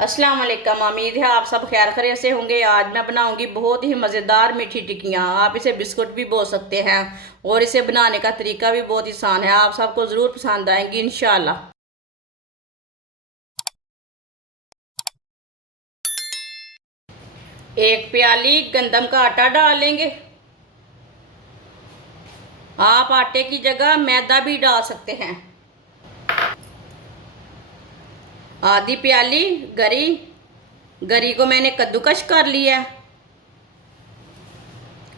अस्सलाम वालेकुम। उम्मीद है आप सब खैर खैरियत से होंगे। आज मैं बनाऊंगी बहुत ही मज़ेदार मीठी टिक्कियाँ। आप इसे बिस्कुट भी बोल सकते हैं और इसे बनाने का तरीका भी बहुत आसान है। आप सबको ज़रूर पसंद आएंगी इंशाल्लाह। एक प्याली गंदम का आटा डाल लेंगे। आप आटे की जगह मैदा भी डाल सकते हैं। आधी प्याली गरी, गरी को मैंने कद्दूकश कर लिया है।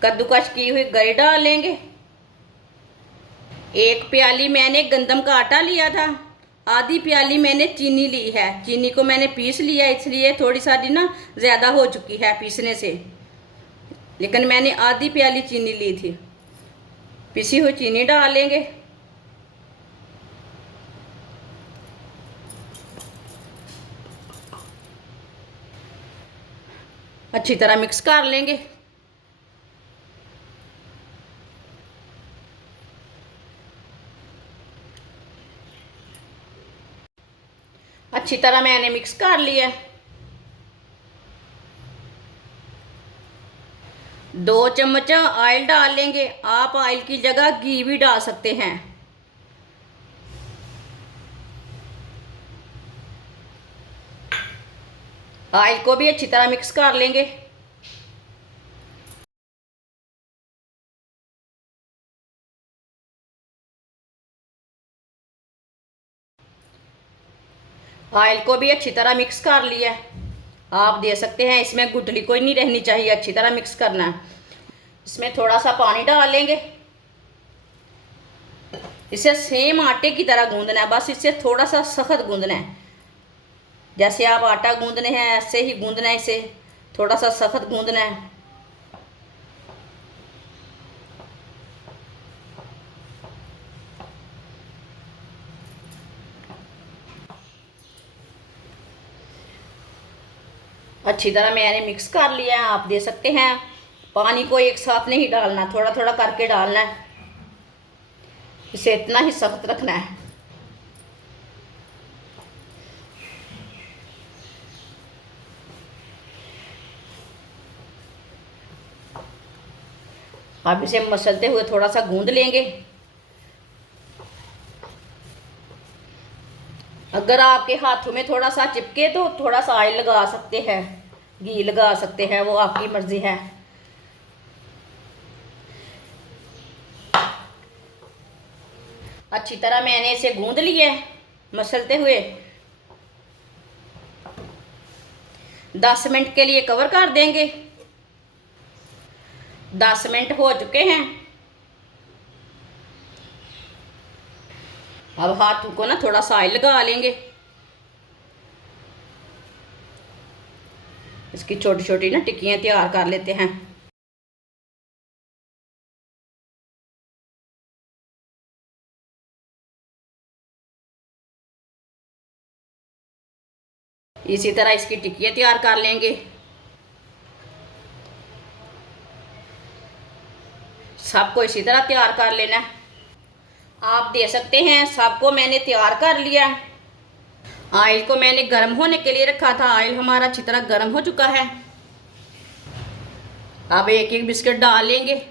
कद्दूकश की हुई गरी डाल लेंगे। एक प्याली मैंने गंदम का आटा लिया था। आधी प्याली मैंने चीनी ली है। चीनी को मैंने पीस लिया, इसलिए थोड़ी सारी ना ज़्यादा हो चुकी है पीसने से, लेकिन मैंने आधी प्याली चीनी ली थी। पिसी हुई चीनी डाल लेंगे। अच्छी तरह मिक्स कर लेंगे। अच्छी तरह मैंने मिक्स कर लिया। 2 चम्मच ऑयल डाल लेंगे। आप ऑयल की जगह घी भी डाल सकते हैं। ऑयल को भी अच्छी तरह मिक्स कर लेंगे। ऑयल को भी अच्छी तरह मिक्स कर लिया। आप दे सकते हैं, इसमें गुठली कोई नहीं रहनी चाहिए, अच्छी तरह मिक्स करना है। इसमें थोड़ा सा पानी डाल लेंगे। इसे सेम आटे की तरह गूंदना है, बस इससे थोड़ा सा सख्त गूंदना है। जैसे आप आटा गूंदने हैं ऐसे ही गूंदना है, इसे थोड़ा सा सख्त गूंदना है। अच्छी तरह मैंने मिक्स कर लिया है। आप दे सकते हैं, पानी को एक साथ नहीं डालना, थोड़ा थोड़ा करके डालना है। इसे इतना ही सख्त रखना है। अब इसे मसलते हुए थोड़ा सा गूंद लेंगे। अगर आपके हाथों में थोड़ा सा चिपके तो थोड़ा सा ऑयल लगा सकते हैं, घी लगा सकते हैं, वो आपकी मर्जी है। अच्छी तरह मैंने इसे गूंद लिया है मसलते हुए। 10 मिनट के लिए कवर कर देंगे। 10 मिनट हो चुके हैं। अब हाथों को ना थोड़ा सा ऑयल लगा लेंगे। इसकी छोटी छोटी ना टिक्कियाँ तैयार कर लेते हैं। इसी तरह इसकी टिक्कियाँ तैयार कर लेंगे। सबको इसी तरह तैयार कर लेना है। आप दे सकते हैं, सबको मैंने तैयार कर लिया। ऑयल को मैंने गर्म होने के लिए रखा था। ऑयल हमारा अच्छी तरह गर्म हो चुका है। अब एक एक बिस्किट डाल लेंगे।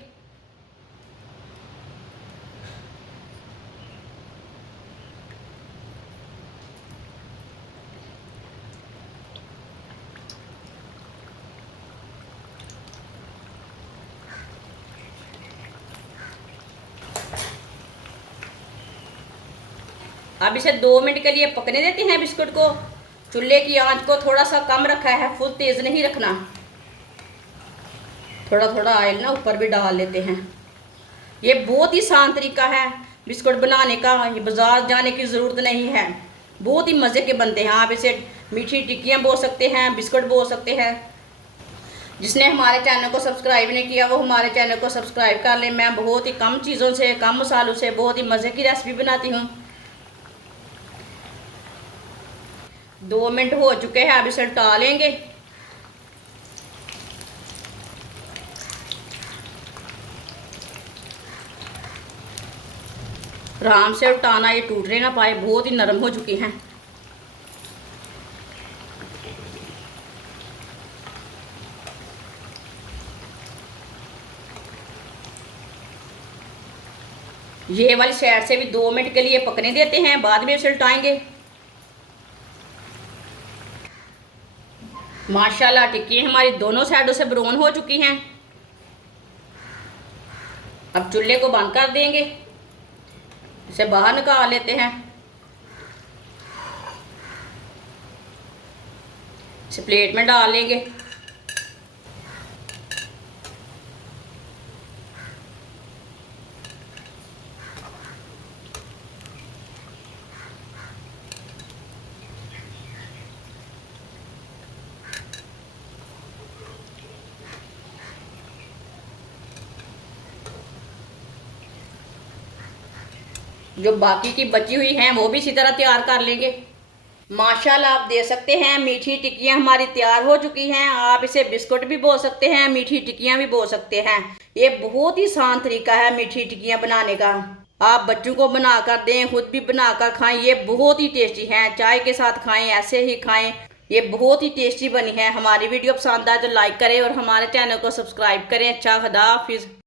अब इसे 2 मिनट के लिए पकने देते हैं बिस्कुट को। चूल्हे की आंच को थोड़ा सा कम रखा है, फुल तेज़ नहीं रखना। थोड़ा थोड़ा ऑयल ना ऊपर भी डाल लेते हैं। ये बहुत ही आसान तरीका है बिस्कुट बनाने का। ये बाज़ार जाने की ज़रूरत नहीं है, बहुत ही मज़े के बनते हैं। आप इसे मीठी टिक्कियाँ बोल सकते हैं, बिस्कुट बोल सकते हैं। जिसने हमारे चैनल को सब्सक्राइब नहीं किया वो हमारे चैनल को सब्सक्राइब कर ले। मैं बहुत ही कम चीज़ों से, कम मसालों से बहुत ही मज़े की रेसिपी बनाती हूँ। 2 मिनट हो चुके हैं। अब इसे उल्टा लेंगे। आराम से उल्टाना, ये टूटने ना पाए, बहुत ही नरम हो चुकी हैं। ये वाली साइड से भी 2 मिनट के लिए पकने देते हैं, बाद में इसे उल्टाएंगे। माशाल्लाह टिक्की हमारी दोनों साइडों से ब्राउन हो चुकी हैं। अब चूल्हे को बंद कर देंगे, इसे बाहर निकाल लेते हैं। इसे प्लेट में डाल लेंगे। जो बाकी की बची हुई हैं वो भी इसी तरह तैयार कर लेंगे। माशाल्लाह आप देख सकते हैं मीठी टिक्कियाँ हमारी तैयार हो चुकी हैं। आप इसे बिस्कुट भी बोल सकते हैं, मीठी टिक्कियाँ भी बोल सकते हैं। ये बहुत ही आसान तरीका है मीठी टिक्कियाँ बनाने का। आप बच्चों को बना कर दें, खुद भी बना कर खाएं। ये बहुत ही टेस्टी हैं, चाय के साथ खाएं, ऐसे ही खाएं। ये बहुत ही टेस्टी बनी है। हमारी वीडियो पसंद आए तो लाइक करें और हमारे चैनल को सब्सक्राइब करें। अच्छा, खुदा हाफिज़।